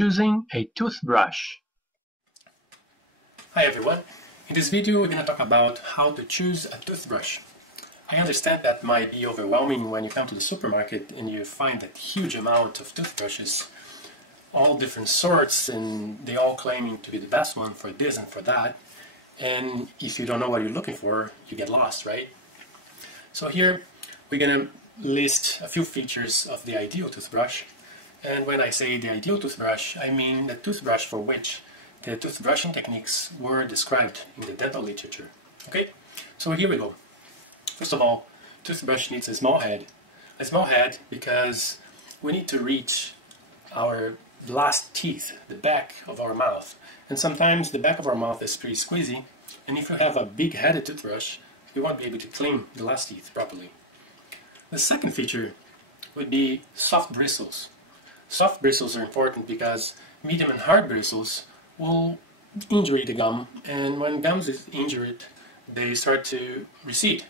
choosing a toothbrush. Hi everyone, in this video we're going to talk about how to choose a toothbrush. I understand that might be overwhelming when you come to the supermarket and you find that huge amount of toothbrushes, all different sorts, and they all claiming to be the best one for this and for that, and if you don't know what you're looking for, you get lost, right? So here we're going to list a few features of the ideal toothbrush, and when I say the ideal toothbrush, I mean the toothbrush for which the toothbrushing techniques were described in the dental literature. Okay, so here we go. First of all, toothbrush needs a small head. A small head because we need to reach our last teeth, the back of our mouth. And sometimes the back of our mouth is pretty squeezy, and if you have a big-headed toothbrush, you won't be able to clean the last teeth properly. The second feature would be soft bristles. Soft bristles are important because medium and hard bristles will injure the gum, and when gums is injured, they start to recede.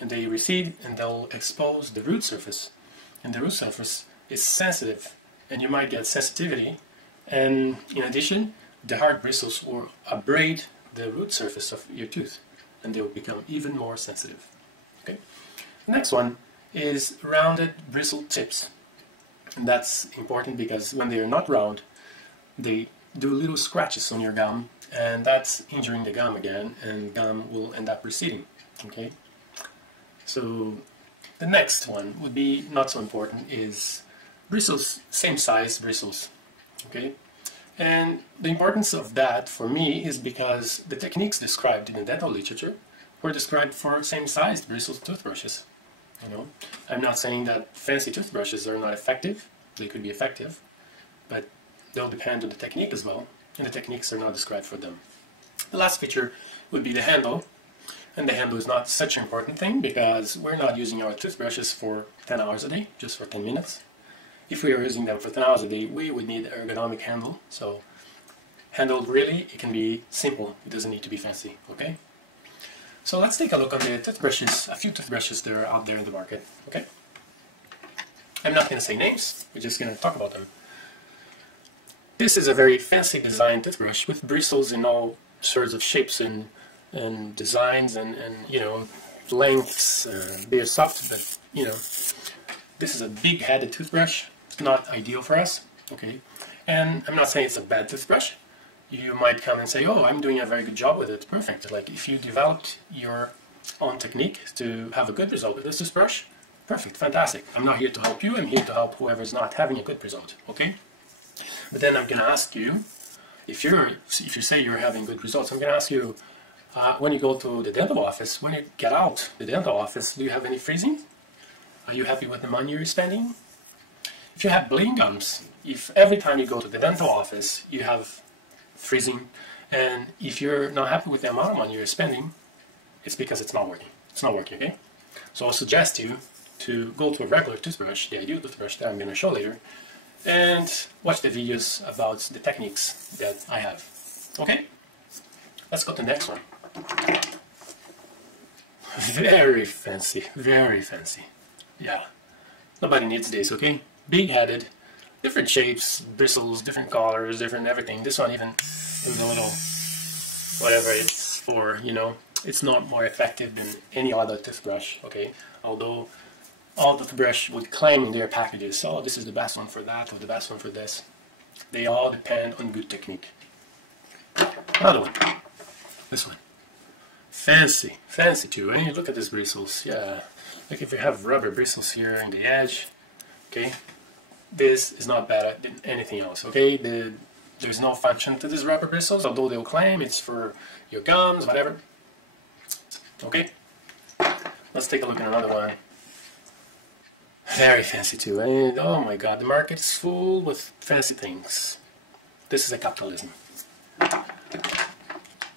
And they recede and they'll expose the root surface. And the root surface is sensitive, and you might get sensitivity. And in addition, the hard bristles will abrade the root surface of your tooth, and they will become even more sensitive. Okay. The next one is rounded bristle tips. And that's important because when they are not round, they do little scratches on your gum, and that's injuring the gum again, and gum will end up receding. Okay. So the next one would be not so important, is bristles, same size bristles. Okay. And the importance of that for me is because the techniques described in the dental literature were described for same-sized bristle toothbrushes. You know, I'm not saying that fancy toothbrushes are not effective. They could be effective, but they'll depend on the technique as well, and the techniques are not described for them. The last feature would be the handle, and the handle is not such an important thing because we're not using our toothbrushes for 10 hours a day, just for 10 minutes. If we are using them for 10 hours a day, we would need an ergonomic handle. So handle, really, it can be simple. It doesn't need to be fancy, okay? So let's take a look on the toothbrushes, a few toothbrushes that are out there in the market, okay? I'm not going to say names, we're just going to talk about them. This is a very fancy designed toothbrush with bristles in all sorts of shapes and designs and you know, lengths. They are soft, but you know, this is a big-headed toothbrush. It's not ideal for us, okay? And I'm not saying it's a bad toothbrush. You might come and say, oh, I'm doing a very good job with it. Perfect. Like if you developed your own technique to have a good result with this toothbrush, perfect, fantastic. I'm not here to help you. I'm here to help whoever is not having a good result, okay? But then I'm going to ask you, if you say you're having good results, I'm going to ask you, when you go to the dental office, when you get out the dental office, do you have any freezing? Are you happy with the money you're spending? If you have bleeding gums, if every time you go to the dental office you have freezing, and if you're not happy with the amount of money you're spending, it's because it's not working. It's not working, okay? So I'll suggest you to go to a regular toothbrush, the ideal toothbrush that I'm going to show later, and watch the videos about the techniques that I have. Okay? Let's go to the next one. Very fancy, very fancy. Yeah. Nobody needs this, okay? Big-headed, different shapes, bristles, different colors, different everything. This one even is a little, whatever it's for, you know. It's not more effective than any other toothbrush, okay? Although all toothbrush would claim in their packages, oh, this is the best one for that or the best one for this. They all depend on good technique. Another one. This one. Fancy. Fancy too. And you look at these bristles. Yeah. Like if you have rubber bristles here on the edge, okay? This is not better than anything else, okay? There's no function to these rubber bristles, although they'll claim it's for your gums, whatever. Okay? Let's take a look at another one. Very fancy too, and oh my god, the market is full with fancy things. This is a capitalism.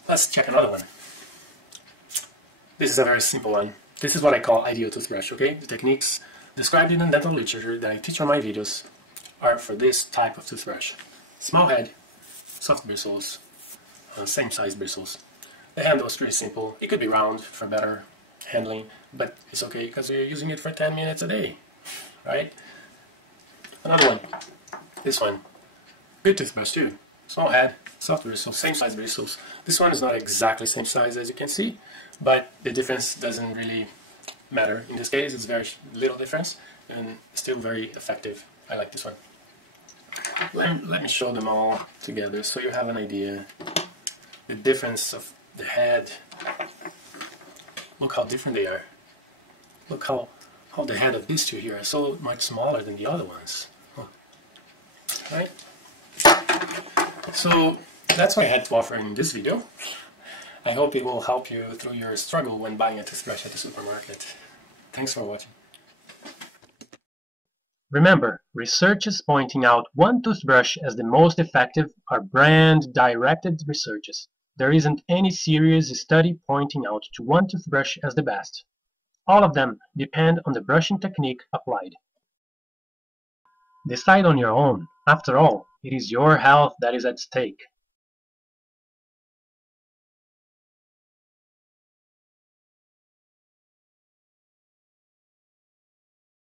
Let's check another one. This is a very simple one. This is what I call ideal toothbrush, okay? The techniques described in the dental literature that I teach on my videos are for this type of toothbrush. Small head, soft bristles, same size bristles. The handle is pretty simple. It could be round for better handling, but it's okay because you're using it for 10 minutes a day, right? Another one, this one. Good toothbrush too. Small head, soft bristles, same size bristles. This one is not exactly same size as you can see, but the difference doesn't really matter. In this case, it's very little difference and still very effective. I like this one. Let me show them all together so you have an idea. The difference of the head. Look how different they are. Look how the head of these two here are so much smaller than the other ones. Right? So that's what I had to offer in this video. I hope it will help you through your struggle when buying a toothbrush at the supermarket. Thanks for watching. Remember, researches pointing out one toothbrush as the most effective are brand-directed researches. There isn't any serious study pointing out to one toothbrush as the best. All of them depend on the brushing technique applied. Decide on your own. After all, it is your health that is at stake.